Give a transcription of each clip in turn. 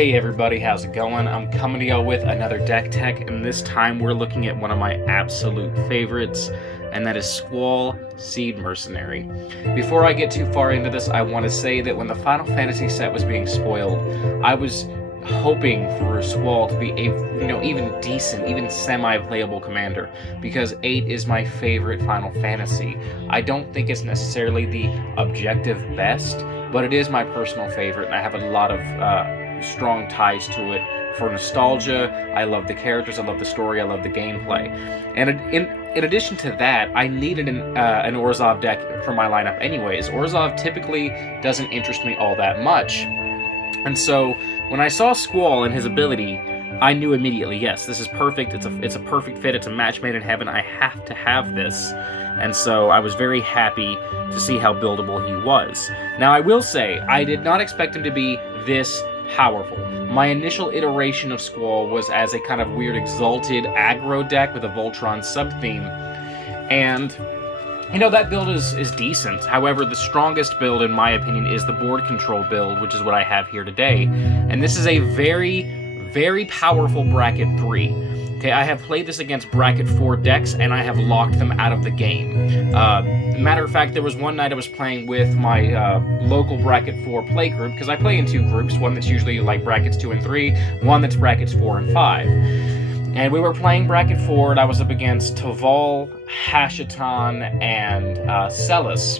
Hey everybody, how's it going? I'm coming to y'all with another deck tech, and this time we're looking at one of my absolute favorites, and that is Squall, SeeD Mercenary. Before I get too far into this, I want to say that when the Final Fantasy set was being spoiled, I was hoping for Squall to be a even decent, even semi-playable commander, because 8 is my favorite Final Fantasy. I don't think it's necessarily the objective best, but it is my personal favorite, and I have a lot of strong ties to it for nostalgia. I love the characters, I love the story, I love the gameplay. And in addition to that, I needed an Orzhov deck for my lineup anyways. Orzhov typically doesn't interest me all that much. And so when I saw Squall and his ability, I knew immediately, yes, this is perfect. It's a perfect fit. It's a match made in heaven. I have to have this. And so I was very happy to see how buildable he was. Now, I will say, I did not expect him to be this powerful. My initial iteration of Squall was as a kind of weird exalted aggro deck with a Voltron sub-theme. And that build is decent. However, the strongest build, in my opinion, is the board control build, which is what I have here today. And this is a very, very powerful bracket 3. Okay, I have played this against bracket 4 decks, and I have locked them out of the game. Matter of fact, there was one night I was playing with my local bracket 4 play group, because I play in 2 groups, one that's usually like brackets 2 and 3, one that's brackets 4 and 5. And we were playing bracket 4, and I was up against Taval, Hashiton, and Celis.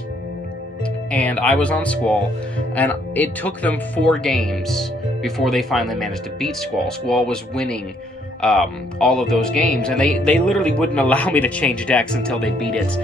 And I was on Squall, and it took them 4 games before they finally managed to beat Squall. Squall was winning all of those games, and they literally wouldn't allow me to change decks until they beat it.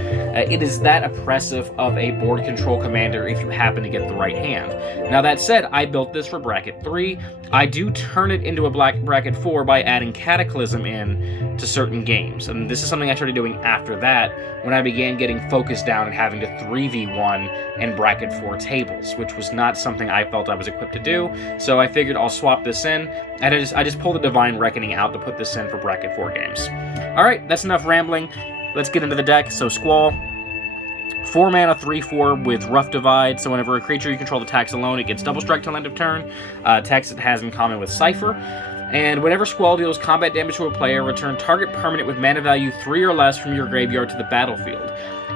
It is that oppressive of a board control commander if you happen to get the right hand. Now, that said, I built this for bracket 3. I do turn it into a bracket 4 by adding Cataclysm in to certain games, and this is something I started doing after that when I began getting focused down and having to 3v1 in bracket 4 tables, which was not something I felt I was equipped to do. So I figured I'll swap this in, and I just pulled the Divine Reckoning out to put this in for bracket 4 games. Alright, that's enough rambling. Let's get into the deck. So Squall, 4 mana, 3/4 with Rough Divide, so whenever a creature you control attacks alone, it gets double strike till end of turn. Text it has in common with Cipher. And whenever Squall deals combat damage to a player, return target permanent with mana value 3 or less from your graveyard to the battlefield.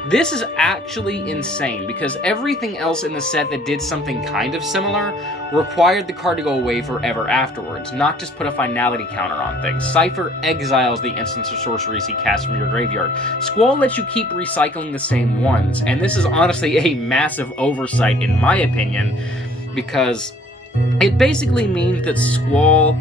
This is actually insane, because everything else in the set that did something kind of similar required the card to go away forever afterwards, not just put a finality counter on things. Cipher exiles the instants or sorceries he casts from your graveyard. Squall lets you keep recycling the same ones, and this is honestly a massive oversight in my opinion, because it basically means that Squall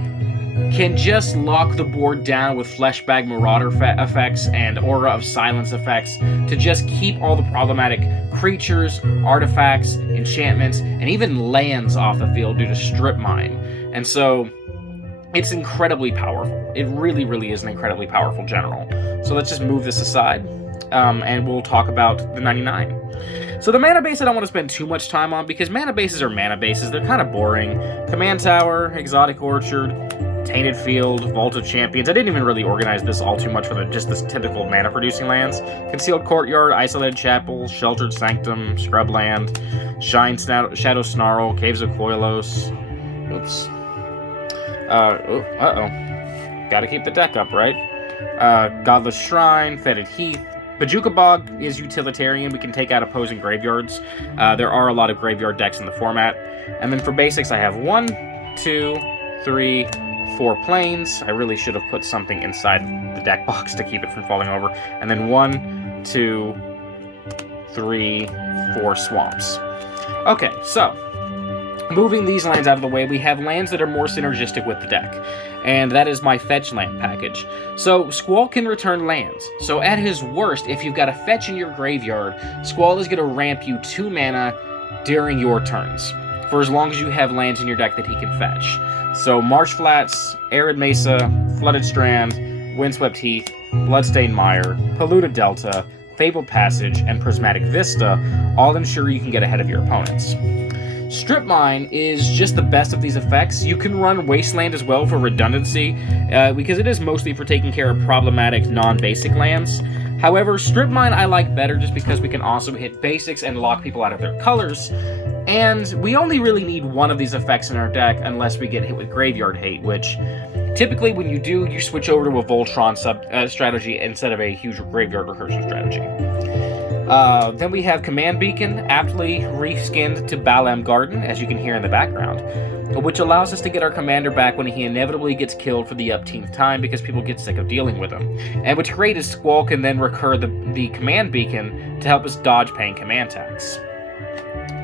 can just lock the board down with Fleshbag Marauder effects and Aura of Silence effects to just keep all the problematic creatures, artifacts, enchantments, and even lands off the field due to Strip Mine. And so, it's incredibly powerful. It really, really is an incredibly powerful general. So let's just move this aside, and we'll talk about the 99. So the mana base I don't want to spend too much time on, because mana bases are mana bases. They're kind of boring. Command Tower, Exotic Orchard, Tainted Field, Vault of Champions. I didn't even really organize this all too much for just this typical mana-producing lands. Concealed Courtyard, Isolated Chapel, Sheltered Sanctum, Scrubland, Shadow Snarl, Caves of Koilos. Oops. Gotta keep the deck up, right? Godless Shrine, Fetid Heath. Bajuka Bog is utilitarian. We can take out opposing graveyards. There are a lot of graveyard decks in the format. And then for basics, I have 1, 2, 3, 4 planes. I really should have put something inside the deck box to keep it from falling over. And then 1, 2, 3, 4 swamps. Okay, so moving these lands out of the way, we have lands that are more synergistic with the deck, and that is my fetch land package. So Squall can return lands. So at his worst, if you've got a fetch in your graveyard, Squall is going to ramp you 2 mana during your turns, for as long as you have lands in your deck that he can fetch. So Marsh Flats, Arid Mesa, Flooded Strand, Windswept Heath, Bloodstained Mire, Polluted Delta, Fabled Passage, and Prismatic Vista all ensure you can get ahead of your opponents. Strip Mine is just the best of these effects. You can run Wasteland as well for redundancy, because it is mostly for taking care of problematic non-basic lands. However, Strip Mine I like better just because we can also hit basics and lock people out of their colors, and we only really need one of these effects in our deck unless we get hit with Graveyard Hate, which typically when you do, you switch over to a Voltron strategy instead of a huge Graveyard Recursion strategy. Then we have Command Beacon, aptly reskinned to Balam Garden, as you can hear in the background, which allows us to get our commander back when he inevitably gets killed for the upteenth time because people get sick of dealing with him. And what's great is Squall can then recur the Command Beacon to help us dodge paying command attacks.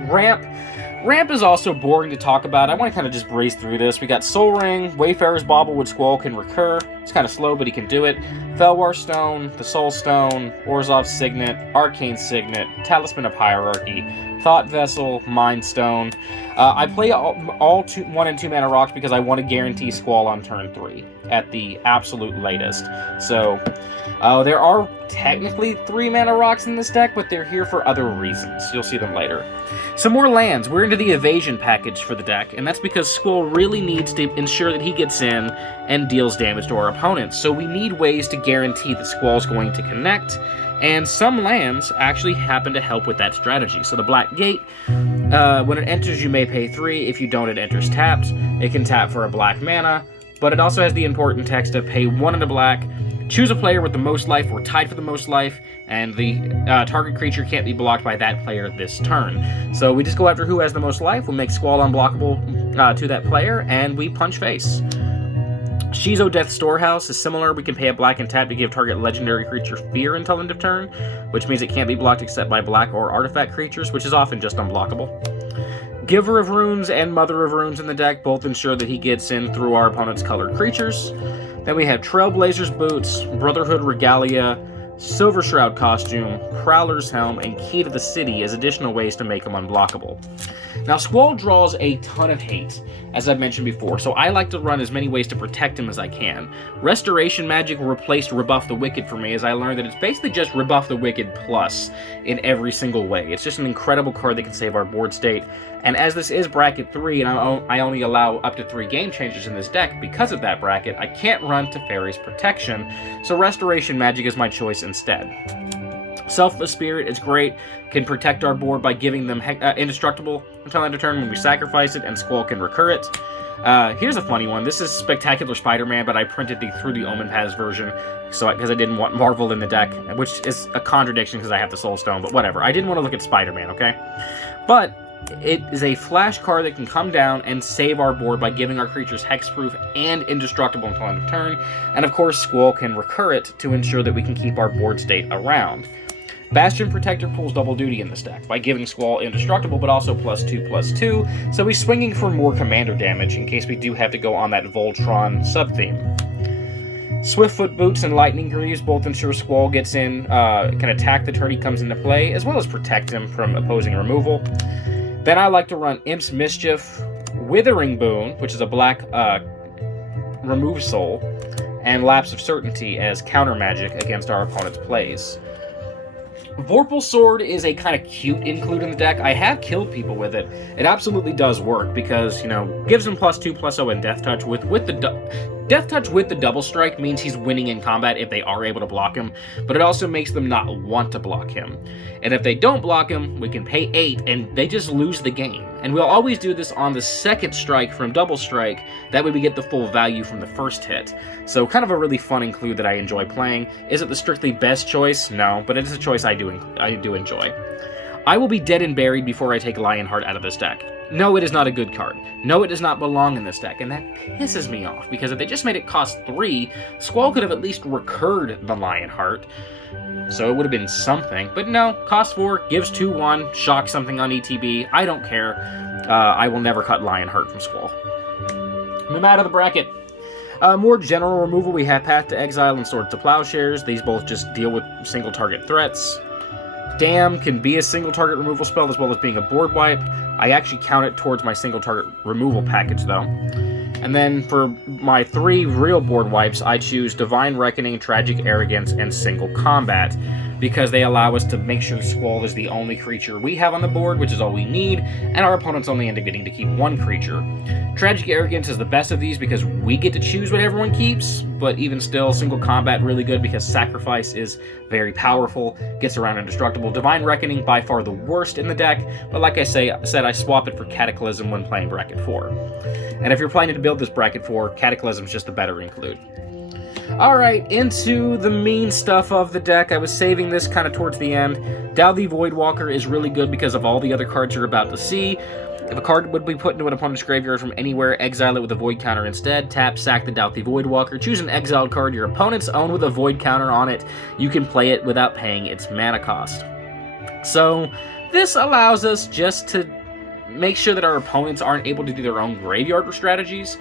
Ramp is also boring to talk about. I want to kind of just breeze through this. We got Soul Ring, Wayfarer's Bauble, which Squall can recur. It's kind of slow, but he can do it. Felwar Stone, the Soul Stone, Orzhov's Signet, Arcane Signet, Talisman of Hierarchy, Thought Vessel, Mind Stone. I play all 1 and 2 mana rocks because I want to guarantee Squall on turn 3 at the absolute latest. So there are technically 3 mana rocks in this deck, but they're here for other reasons. You'll see them later. Some more lands. We're into the Evasion package for the deck, and that's because Squall really needs to ensure that he gets in and deals damage to our opponents. So we need ways to guarantee that Squall's going to connect, and some lands actually happen to help with that strategy. So the Black Gate, when it enters, you may pay 3. If you don't, it enters tapped. It can tap for a black mana, but it also has the important text of pay 1 and a black, choose a player with the most life or tied for the most life, and the target creature can't be blocked by that player this turn. So we just go after who has the most life, we'll make Squall unblockable to that player, and we punch face. Shizo Death Storehouse is similar. We can pay a black and tap to give target legendary creature fear until end of turn, which means it can't be blocked except by black or artifact creatures, which is often just unblockable. Giver of Runes and Mother of Runes in the deck both ensure that he gets in through our opponent's colored creatures. Then we have Trailblazer's Boots, Brotherhood Regalia, Silver Shroud Costume, Prowler's Helm, and Key to the City as additional ways to make him unblockable. Now, Squall draws a ton of hate, as I've mentioned before, so I like to run as many ways to protect him as I can. Restoration Magic replaced Rebuff the Wicked for me, as I learned that it's basically just Rebuff the Wicked plus in every single way. It's just an incredible card that can save our board state, and as this is bracket 3, and I only allow up to 3 game changers in this deck because of that bracket, I can't run Teferi's Protection, so Restoration Magic is my choice instead. Selfless Spirit is great, can protect our board by giving them indestructible until end of turn when we sacrifice it, and Squall can recur it. Here's a funny one. This is Spectacular Spider-Man, but I printed the Through the Omen Paths version because I didn't want Marvel in the deck, which is a contradiction because I have the Soul Stone, but whatever. I didn't want to look at Spider-Man, okay? But it is a flash card that can come down and save our board by giving our creatures hexproof and indestructible until end of turn, and of course Squall can recur it to ensure that we can keep our board state around. Bastion Protector pulls double duty in this deck by giving Squall indestructible but also +2/+2, so he's swinging for more commander damage in case we do have to go on that Voltron sub-theme. Swiftfoot Boots and Lightning Greaves both ensure Squall gets in, can attack the turn he comes into play, as well as protect him from opposing removal. Then I like to run Imp's Mischief, Withering Boon, which is a black remove soul, and Lapse of Certainty as counter magic against our opponent's plays. Vorpal Sword is a kind of cute include in the deck. I have killed people with it. It absolutely does work because, you know, gives them +2/+0 and Death Touch. Death Touch with the double strike means he's winning in combat if they are able to block him, but it also makes them not want to block him. And if they don't block him, we can pay 8 and they just lose the game. And we'll always do this on the second strike from double strike, that way we get the full value from the first hit. So kind of a really fun include that I enjoy playing. Is it the strictly best choice? No, but it is a choice I do enjoy. I will be dead and buried before I take Lionheart out of this deck. No, it is not a good card. No, it does not belong in this deck, and that pisses me off, because if they just made it cost 3, Squall could have at least recurred the Lionheart, so it would have been something. But no, cost 4, gives 2/1, shock something on ETB, I don't care. I will never cut Lionheart from Squall. Move out of the bracket. More general removal, we have Path to Exile and Swords to Plowshares. These both just deal with single target threats. Damn can be a single target removal spell as well as being a board wipe. I actually count it towards my single target removal package though. And then for my 3 real board wipes, I choose Divine Reckoning, Tragic Arrogance, and Single Combat. because they allow us to make sure Squall is the only creature we have on the board, which is all we need, and our opponents only end up getting to keep one creature. Tragic Arrogance is the best of these because we get to choose what everyone keeps, but even still, Single Combat really good because Sacrifice is very powerful, gets around indestructible. Divine Reckoning, by far the worst in the deck, but like I said, I swap it for Cataclysm when playing Bracket 4. And if you're planning to build this Bracket 4, Cataclysm is just the better include. Alright, into the mean stuff of the deck. I was saving this kind of towards the end. Dalthy Voidwalker is really good because of all the other cards you're about to see. If a card would be put into an opponent's graveyard from anywhere, exile it with a Void counter instead. Tap, sack the Dalthy Voidwalker. Choose an exiled card your opponents own with a Void counter on it. You can play it without paying its mana cost. So, this allows us just to make sure that our opponents aren't able to do their own graveyard strategies.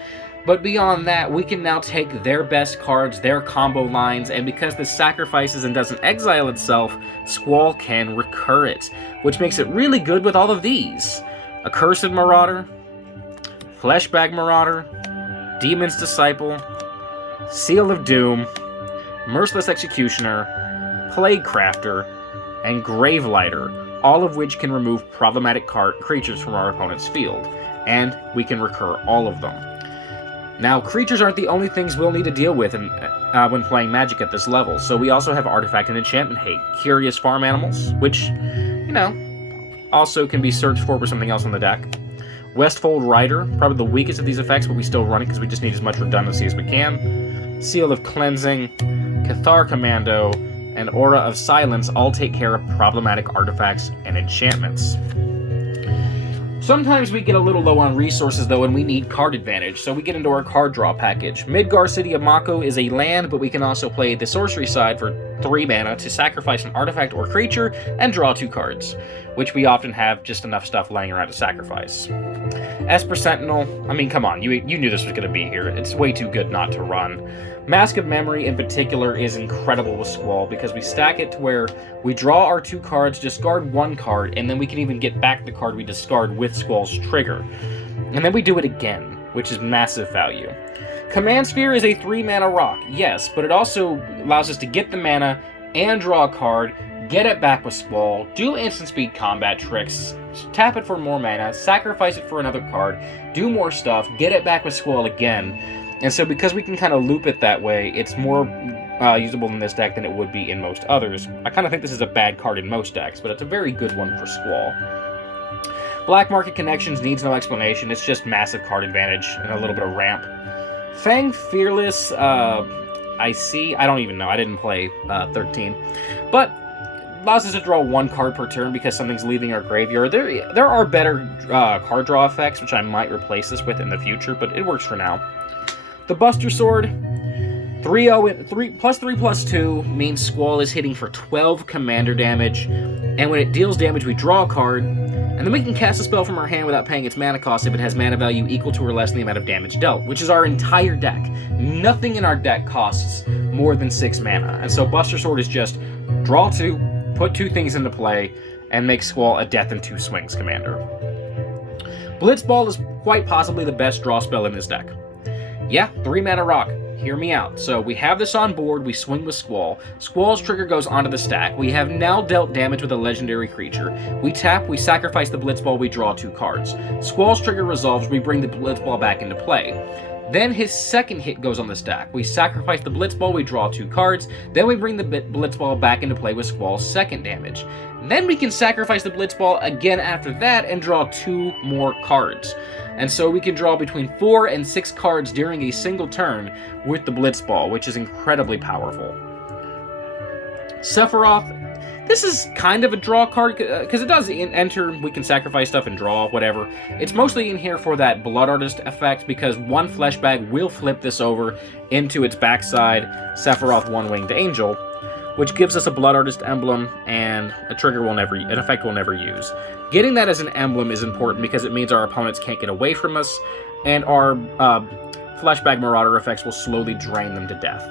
But beyond that, we can now take their best cards, their combo lines, and because this sacrifices and doesn't exile itself, Squall can recur it, which makes it really good with all of these. Accursed Marauder, Fleshbag Marauder, Demon's Disciple, Seal of Doom, Merciless Executioner, Plague Crafter, and Gravelighter, all of which can remove problematic creatures from our opponent's field, and we can recur all of them. Now, creatures aren't the only things we'll need to deal with when playing Magic at this level, so we also have Artifact and Enchantment Hate, Curious Farm Animals, which, you know, also can be searched for with something else on the deck. Westfold Rider, probably the weakest of these effects, but we still run it because we just need as much redundancy as we can. Seal of Cleansing, Cathar Commando, and Aura of Silence all take care of problematic artifacts and enchantments. Sometimes we get a little low on resources, though, and we need card advantage, so we get into our card draw package. Midgar City of Mako is a land, but we can also play the sorcery side for 3 mana to sacrifice an artifact or creature and draw 2 cards, which we often have just enough stuff laying around to sacrifice. Esper Sentinel, I mean, come on, you knew this was going to be here. It's way too good not to run. Mask of Memory, in particular, is incredible with Squall because we stack it to where we draw our 2 cards, discard 1 card, and then we can even get back the card we discard with Squall's trigger. And then we do it again, which is massive value. Command Sphere is a 3-mana rock, yes, but it also allows us to get the mana and draw a card, get it back with Squall, do instant speed combat tricks, tap it for more mana, sacrifice it for another card, do more stuff, get it back with Squall again. And so because we can kind of loop it that way, it's more usable in this deck than it would be in most others. I kind of think this is a bad card in most decks, but it's a very good one for Squall. Black Market Connections needs no explanation, it's just massive card advantage and a little bit of ramp. Fang Fearless, I don't even know, I didn't play 13, but allows us to draw 1 card per turn because something's leaving our graveyard. There are better card draw effects, which I might replace this with in the future, but it works for now. The Buster Sword, 3/3/2 means Squall is hitting for 12 commander damage, and when it deals damage, we draw a card, and then we can cast a spell from our hand without paying its mana cost if it has mana value equal to or less than the amount of damage dealt, which is our entire deck. Nothing in our deck costs more than 6 mana, and so Buster Sword is just draw 2, put 2 things into play, and make Squall a Death in 2 Swings commander. Blitzball is quite possibly the best draw spell in this deck. Yeah, 3-mana rock. Hear me out. So we have this on board, we swing with Squall. Squall's trigger goes onto the stack. We have now dealt damage with a legendary creature. We tap, we sacrifice the Blitzball, we draw 2 cards. Squall's trigger resolves, we bring the Blitzball back into play. Then his second hit goes on the stack. We sacrifice the Blitzball, we draw 2 cards. Then we bring the Blitzball back into play with Squall's second damage. Then we can sacrifice the Blitzball again after that and draw 2 more cards. And so we can draw between 4 and 6 cards during a single turn with the Blitzball, which is incredibly powerful. Sephiroth, this is kind of a draw card, because it does enter, we can sacrifice stuff and draw, whatever. It's mostly in here for that Blood Artist effect, because 1 Fleshbag will flip this over into its backside Sephiroth One-Winged Angel, which gives us a Blood Artist emblem and an effect we'll never use. Getting that as an emblem is important because it means our opponents can't get away from us, and our Fleshbag Marauder effects will slowly drain them to death.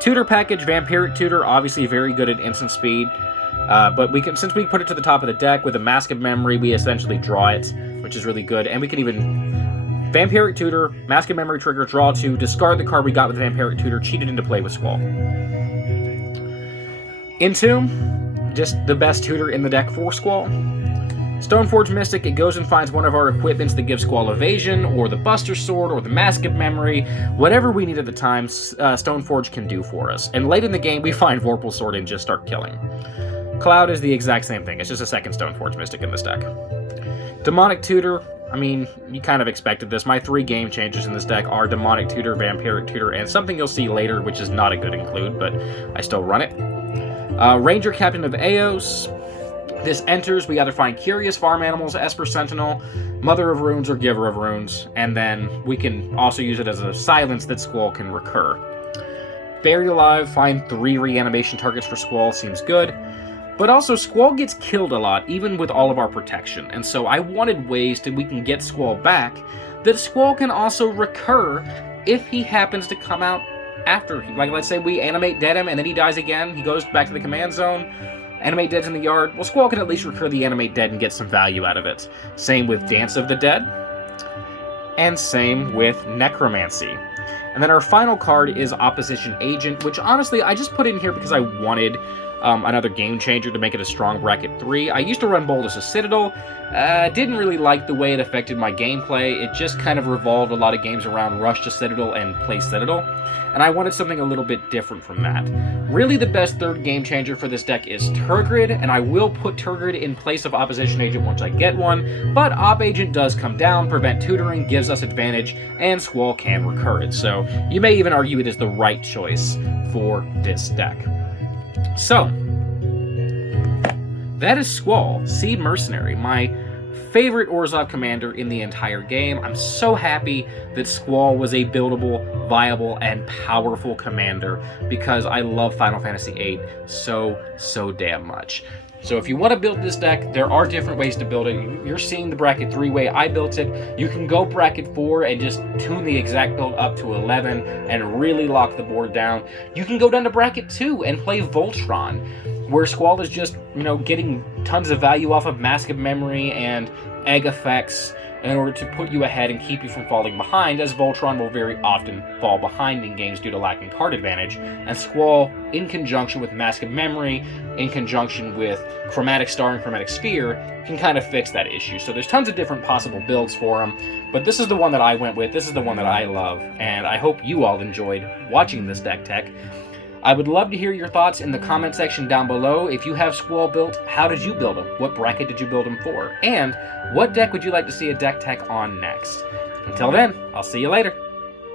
Tutor package, Vampiric Tutor, obviously very good at instant speed, but since we put it to the top of the deck with a Mask of Memory, we essentially draw it, which is really good, and we can even Vampiric Tutor, Mask of Memory trigger, draw 2, discard the card we got with Vampiric Tutor, cheat it into play with Squall. Entomb, just the best tutor in the deck for Squall. Stoneforge Mystic, it goes and finds one of our equipments that gives Squall Evasion, or the Buster Sword, or the Mask of Memory. Whatever we need at the time, Stoneforge can do for us. And late in the game, we find Vorpal Sword and just start killing. Cloud is the exact same thing. It's just a second Stoneforge Mystic in this deck. Demonic Tutor, I mean, you kind of expected this. My 3 game changers in this deck are Demonic Tutor, Vampiric Tutor, and something you'll see later, which is not a good include, but I still run it. Ranger Captain of Eos. This enters, we either find Curious Farm Animals, Esper Sentinel, Mother of Runes, or Giver of Runes, and then we can also use it as a silence that Squall can recur. Buried Alive, find 3 reanimation targets for Squall, seems good. But also, Squall gets killed a lot, even with all of our protection, and so I wanted ways that we can get Squall back, that Squall can also recur if he happens to come out after. Like, let's say we animate dead him, and then he dies again, he goes back to the command zone, animate dead's in the yard. Well, Squall can at least recur the animate dead and get some value out of it. Same with Dance of the Dead, and same with Necromancy. And then our final card is Opposition Agent, which honestly I just put in here because I wanted another game changer to make it a strong bracket 3. I used to run Boldus as Citadel. Didn't really like the way it affected my gameplay. It just kind of revolved a lot of games around Rush to Citadel and Play Citadel, and I wanted something a little bit different from that. Really the best third game changer for this deck is Turgid, and I will put Turgid in place of Opposition Agent once I get one, but Op Agent does come down, prevent tutoring, gives us advantage, and Squall can recur it, so you may even argue it is the right choice for this deck. So, that is Squall, SeeD Mercenary, my favorite Orzhov commander in the entire game. I'm so happy that Squall was a buildable, viable, and powerful commander because I love Final Fantasy VIII so damn much. So if you want to build this deck, there are different ways to build it. You're seeing the bracket 3 way I built it. You can go bracket 4 and just tune the exact build up to 11 and really lock the board down. You can go down to bracket 2 and play Voltron, where Squall is just, getting tons of value off of Mask of Memory and egg effects in order to put you ahead and keep you from falling behind, as Voltron will very often fall behind in games due to lacking card advantage, and Squall, in conjunction with Mask of Memory, in conjunction with Chromatic Star and Chromatic Sphere, can kind of fix that issue. So there's tons of different possible builds for them, but this is the one that I went with, this is the one that I love, and I hope you all enjoyed watching this deck tech. I would love to hear your thoughts in the comment section down below. If you have Squall built, how did you build him? What bracket did you build him for? And what deck would you like to see a deck tech on next? Until then, I'll see you later.